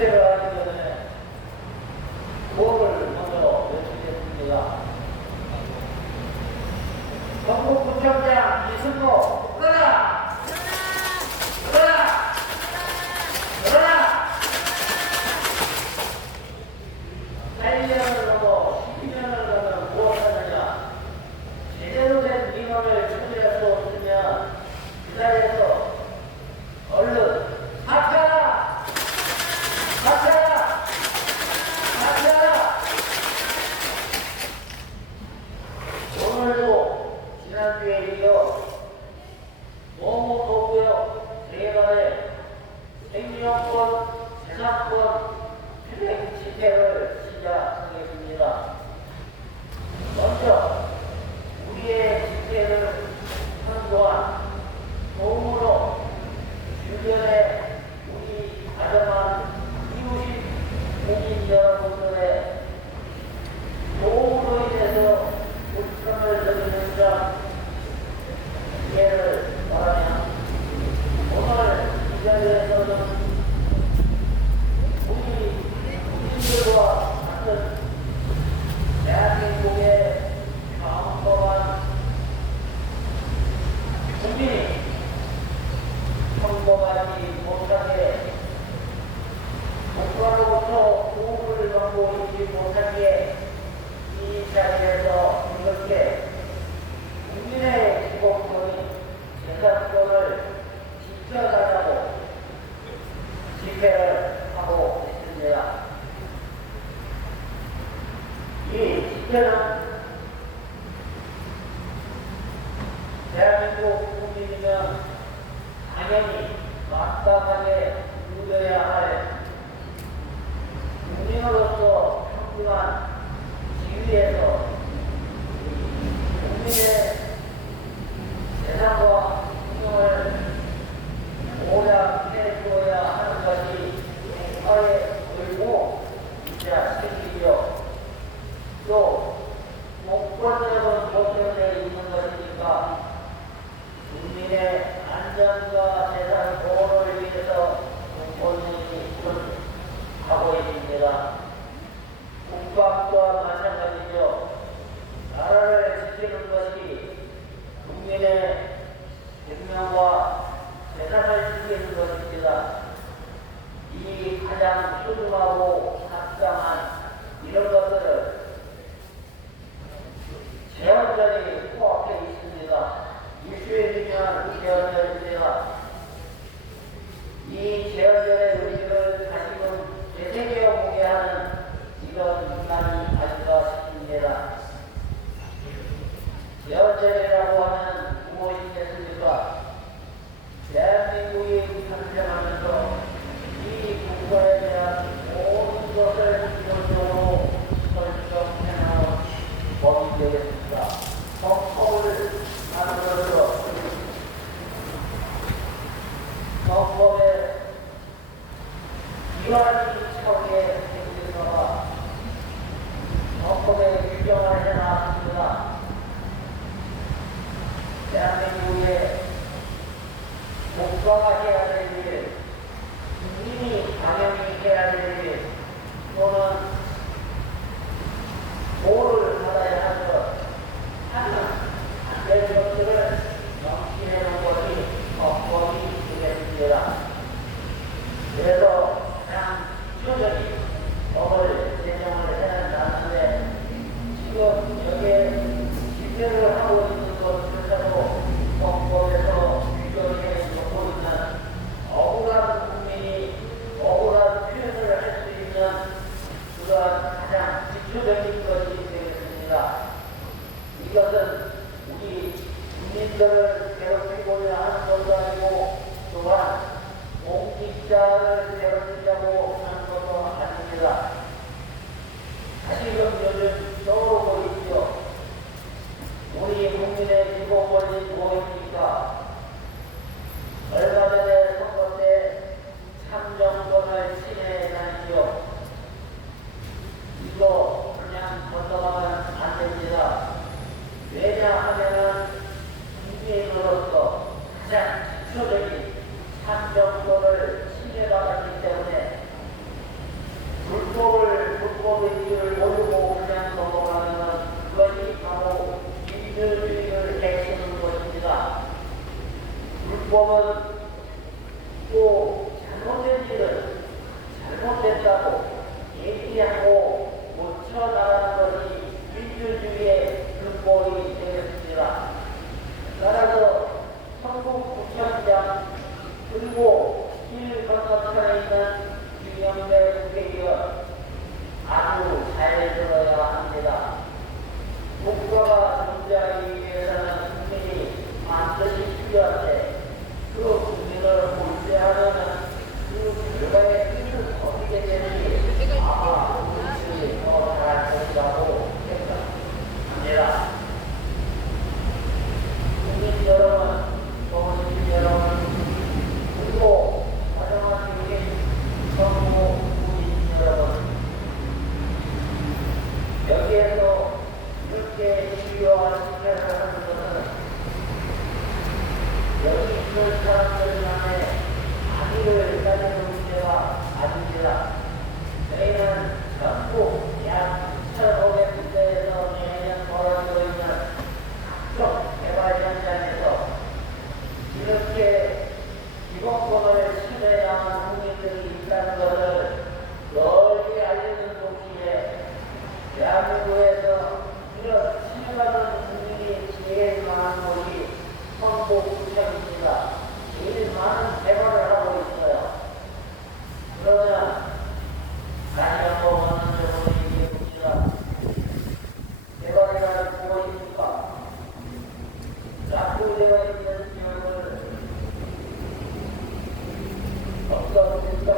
집회를 하기 전에 구호를 먼저 외치겠습니다. 경북구청장 이승모 그러나 그러나 그러나 8년을 넘어 12년을 가면 무엇하느냐. 제대로 된 민원을 처리할 수 없으면 그 자리에서 얼른 사퇴하라! 사퇴하라! 사퇴하라! 오늘도 지난주에 이어 노무 도구역 재개발의 생명권, 재산권 실행 집회를 시작하겠습니다. 먼저 우리의 집회를 하는 동안 도움으로 주변에 우리 다정한 이웃인 국민 여러분들의 도움으로 인해서 불평을 드리는 점 이해를 바라며 오늘 이 자리에서는 우리 국민들과 같은 대한민국의 평범한 국민이 평범하지 못하게 국가로부터 보호를 받고 있지 못하기에 이 자리에서 이렇게 국민의 기본권인 재산권을 지켜가자고 집회를 하고 있습니다. 이 집회는 대한민국 국민이면 당연히 마땅하게 누려야 할 국민으로서 평등한 지위에서 국민의 재산과 생명을 보장해 주어야 하는 것이 국가의 의무이자 책임이요. 또 공권력은 보존되어 있는 것이니까 국민의 안전과 재산 보호를 위해서 공권력이 하고 있습니다. 국방과 마찬가지죠. 나라를 지키는 것이 국민의 생명과 재산을 지키는 것입니다. 이 가장 소중하고 합당한 이런 것들을 제헌절이 코앞에 있습니다. 일주일 뒤면 제헌절입니다. 이 제헌절의 의미를 다시금 되새겨 보게 하는 이런 날이 아닐까 싶습니다. 제헌절이라고 하면 무엇이겠습니까? 대한민국이 탄생하면서 이 국가에 대한 모든 것을 기본적으로 설정해놓은 법이 되겠습니다. 헌법을 만들어서 헌법에 기관이 처리에 생기거나 헌법에 규정을 해놨습니다. 대한민국의 국가가 해야 될 일, 국민이 당연히 해야 될 일, 또는 보호를 받아야 하는 것들을 명시해놓은 것이 헌법이 되겠습니다. 그래서 그냥 기초적인 법을 제정을 해놨는데 지금 여기에 집회를 하고 있는 것조차도 헌법에서 규정해 놓고 있는 억울한 국민이 억울한 표현을 할 수 있는 그러한 가장 기초적인 것이 되겠습니다. 이것은 우리 국민들을 괴롭히고자 하는 것도 아니고 또한 공직자를 괴롭히려고 하는 것도 아닙니다. 다시금 요즘 떠오르고 있죠. 우리 국민의 기본권이 무엇입니까? 얼마 전에 선거 때 참정권을 침해해 다니죠. 이거 그냥 건너가면 안 됩니다. 왜냐하면 국민으로서 가장 기초적인 참정권을 침해받았기 때문에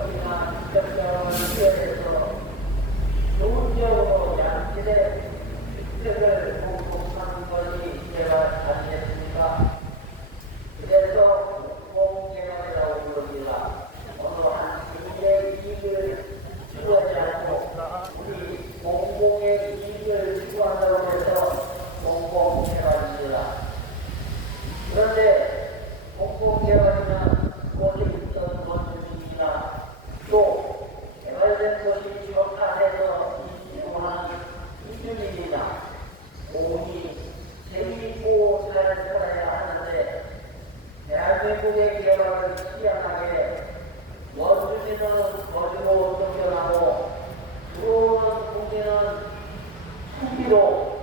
개혁이나 직접적으로 기여해서 좋은 지역으로 양질의 혜택을 공급하는 것이 제가 자신했습니다. 그래서 공공개발이라고 부릅니다. 어느 한 개인의 이익을 추구하지 않고 우리 공공의 이익을 추구한다고 해서 공공개발입니다. 그런데 공공개발이나 그곳에 있던 건축이나 또 개발된 곳이 적합해서 이용하는 이주민이나 공이 재미있고 잘 살아야 하는데 대한민국의 개발을 시행하게 원주민은 거주로 쫓겨나고 들어오는 국민은 수비로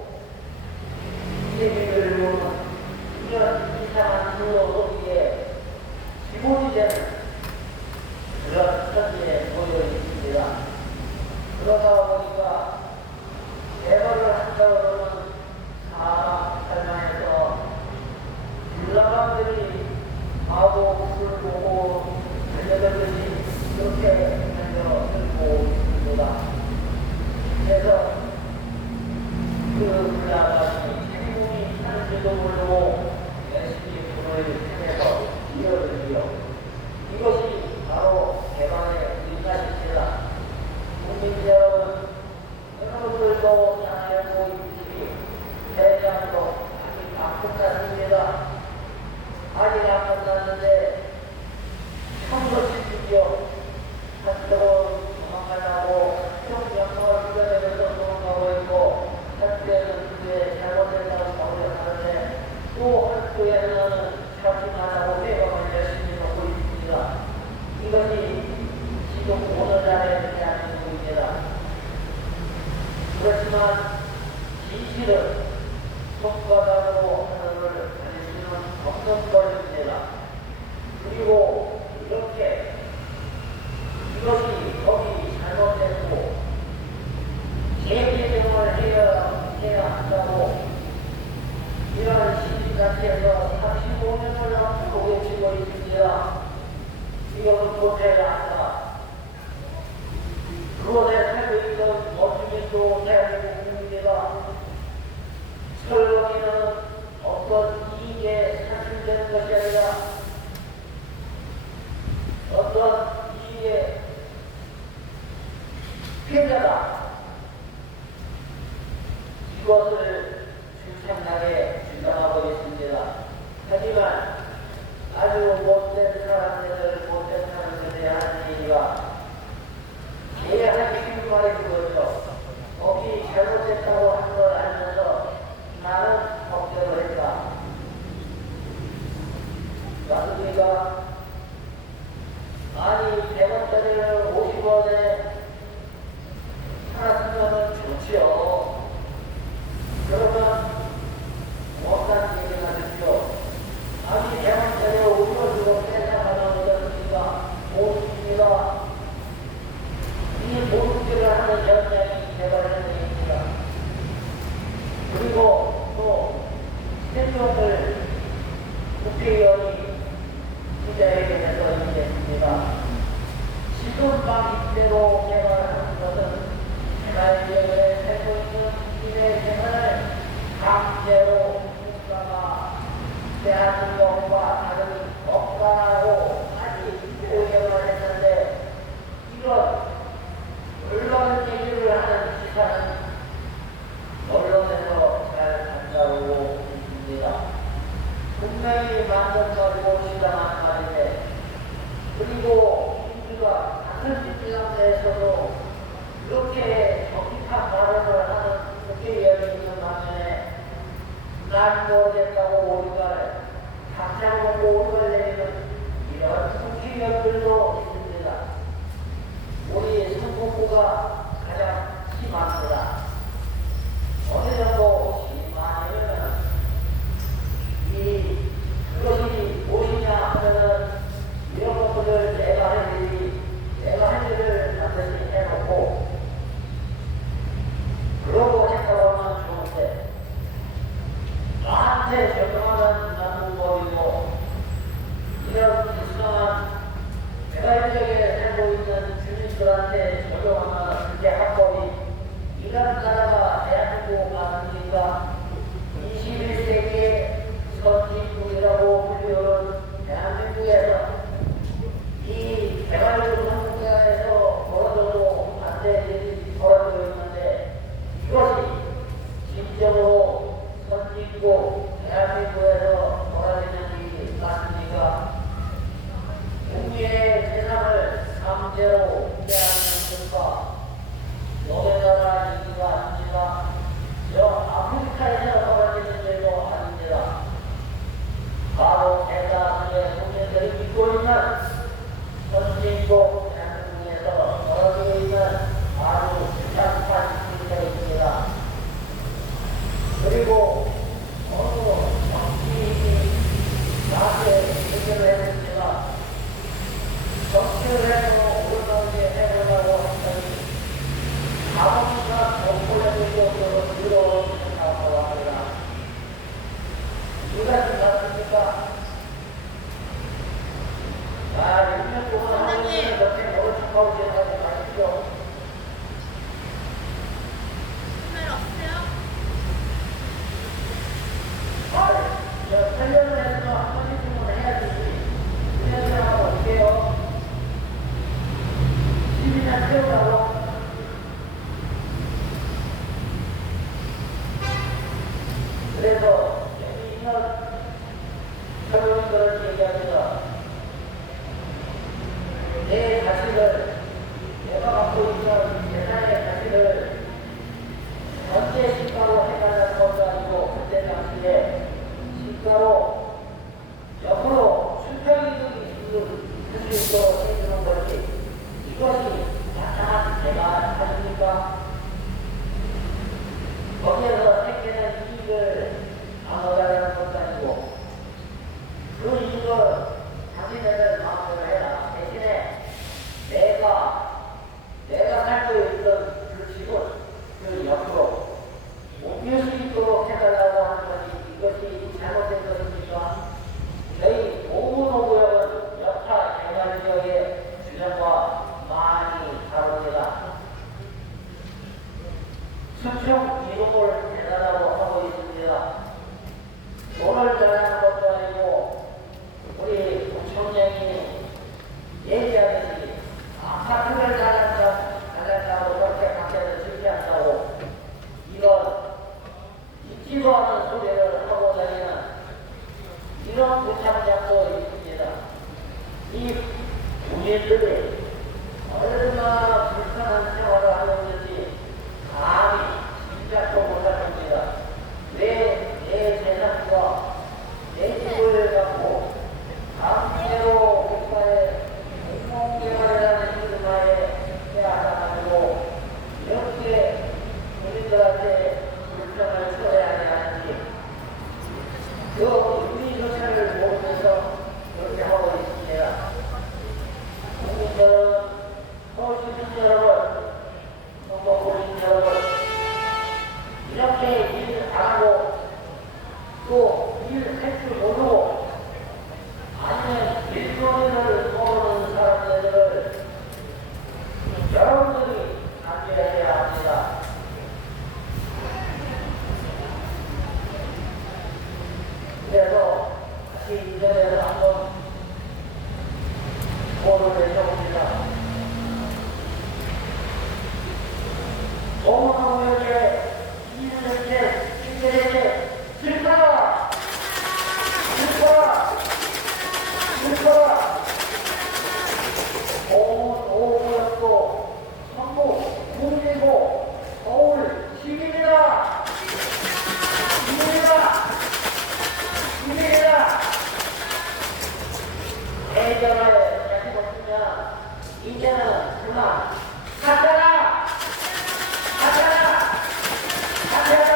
재미를 보는 이런 이상한 구조 속에 기본이 되는 그런 현재에 놓여 있습니다. 그러다 보니까 개발을 한다고 하면 사람 살만해서 불나방들이 하고 불을 보고 달려들듯이 그렇게 달려들고 있습니다. 그래서 그 불나방이 행복이 하는지도 모르고 열심히 불을 해서 뛰어들지요. 이것이 바로 개발의 일각입니다. 국민 여러분, 여러분들도 잘 알고 있듯이 대장도 아직 안 끝났습니다. 아직 안 끝났는데 처음으로 시키지요. 한쪽은 도망가려고 평양을 끌어내면서 도망가고 있고 한쪽에는 그게 잘못된다고 생각하는데 또 한쪽에는 자신하고 회방을 열심히 하고 있습니다. 이것이 지금 오늘날의 대한민국입니다. 그렇지만 진실은 손바닥으로 하늘을 가릴 수는 없는 것입니다. 그리고 이렇게 이것이 거기 잘못됐고 재개정을 해야 한다고 이런 시민단체에서 35년을 앞두고 외치고 있습니다. 이것은 못해야 한다. 그곳에 살고 있던 원주민도 대한민국 국민입니다. 설거지는 어떤 이익에 산출되는 것이 아니라 어떤 이익에 피해자가 이것을 주창하게 주장하고 있습니다. 하지만 아주 못된 사람들에 하는 얘기가 제하기 쉬운 말이 그거죠. 거기 잘못됐다고 한 걸 알면서 나는 법대로 했다. 맞습니까? 아니 100원짜리를 50원에 팔았으면 좋지요. 그러면 못한 얘기가 되죠. 아니 100원짜리 50원 주고 빼앗아가면 어떻습니까? 모습입니다. 이 모습들을 하는 현장이 개발하는 얘기입니다. 그리고 또 세종을 국회의원이 기자회견에서 얘기했습니다. 지금 막 이대로 개발하는 것은 개발지역에 살고 있는 국민의 생활을 강제로 국가가 대한민국과 다른 없다고 아직 표현을 했는데 이런 언론 얘기를 하는 기사는 언론에서 잘 안 나오고 있습니다. 분명히 만든 말이고 시당한 말인데 그리고 민주가 같은 민주당내에서도 이렇게 적합한 발언을 하는 국회의원이 있는 반면에 난 모르겠다고 우리가 당장 먹고 오를 내리는 이런 국회의원들도 있습니다. 우리 선거구가 가장 심합니다. 어느 정도 심하냐면 그것이 무엇이냐 하면은 이런 것들을 내가 할 일을 반드시 해놓고 그러고 생각하면 좋은데 나한테 적용하는 나무법이고 이런 불쌍한 문제들이 벌어지고 있는데 이것이 진정으로 선진국 대한민국에서 벌어지는 일이 맞습니까? 국민의 세상을 강제로 공개하는 것과 노동자나 얘기가 아닙니다. 저 아프리카에서 벌어지는 일도 아닙니다. 바로 대다수의 국민들이 믿고 있는 선진국 대한민국에서 벌어지고 있는 아주 비참한 일들입니다. 그리고 어느 정치인이 나한테 의견을 했습니다. 정치를 해서 올바르게 해보려고 했더니 아버지가 정권에도 들어오셨다고 합니다. 이것이 맞습니까? 6년 동안 하는 일을 그렇게 너무 착하고 생각하지 마십시오. 말 없어요? 저 8년을 해서 한 번쯤은 해야지. 1년 생활 어떻게 해요? 12년 채우라고? 그래서 여기 있는 젊은이들을 얘기합니다. 내 자식을, 내가 갖고 있는 세상의 자식을 언제 시가로 해달라는 것도 아니고 그때 당시에 시가로 옆으로 출평이득이 할수 있도록 해주는 것이 이것이 가장 제가 아닙니까? 거기에서 생기는 이익을 방어하려는 것도 아니고 그 이익을 당신들은 방어를 해라. 대신에 내가 살고 있던 그 집을 그 옆으로 옮길 수 있도록 해달라고 하는 것이 이것이 잘못된 것입니까? 저희 오문호구역은 여타 개발지역의 주장과 많이 다릅니다. 수평 이동을 대단하고 하고 있습니다. 돈을 대단한 것도 아니고 우리 부총장이 얘기하듯이 아파트를 달란다고 그렇게 밖에서 질피한다고 이런 있지도 않은 소리를 하고 다니는 이런 부착장도 있습니다. 이 국민들이 얼마나 불편한 생활을 하고 있는지 감히 짐작도 못할 겁니다. 왜 내 재산과 내 집을 갖고 강제로 국가의 공공개발이라는 이름하에 빼앗아가지고 이렇게 국민들한테 불편을 초래하게 하는지 그 윤리조차를 모르면서 그렇게 하고 있습니다. 국민들은 서울 시민 여러분, 전국 국민 여러분, 이렇게 일 안 하고 또 일할 줄 모르고 아니면 일거리를 모르는 사람들을 여러분들이 감지해야 합니다. 그래서 다시 이 자리에서 한번 호를 내셔봅니다. 오문호구역에 이렇게 신들에게 슬퍼라! 슬퍼라! 슬퍼라! 오문호구역도 전국 국민이고 서울 시민이다! 시민이다! 시민이다! 예전에 자식 없으면 이제는 그만 가짜라! 가짜라! 가짜라!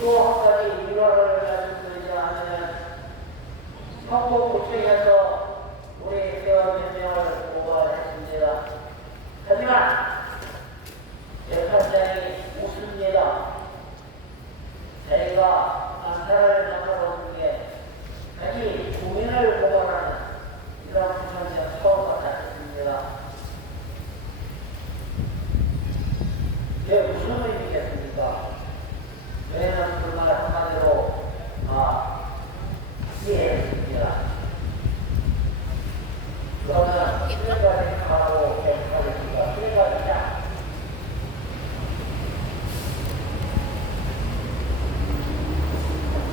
또 한 가지 일화를 말씀드리자 하면 성북구청에서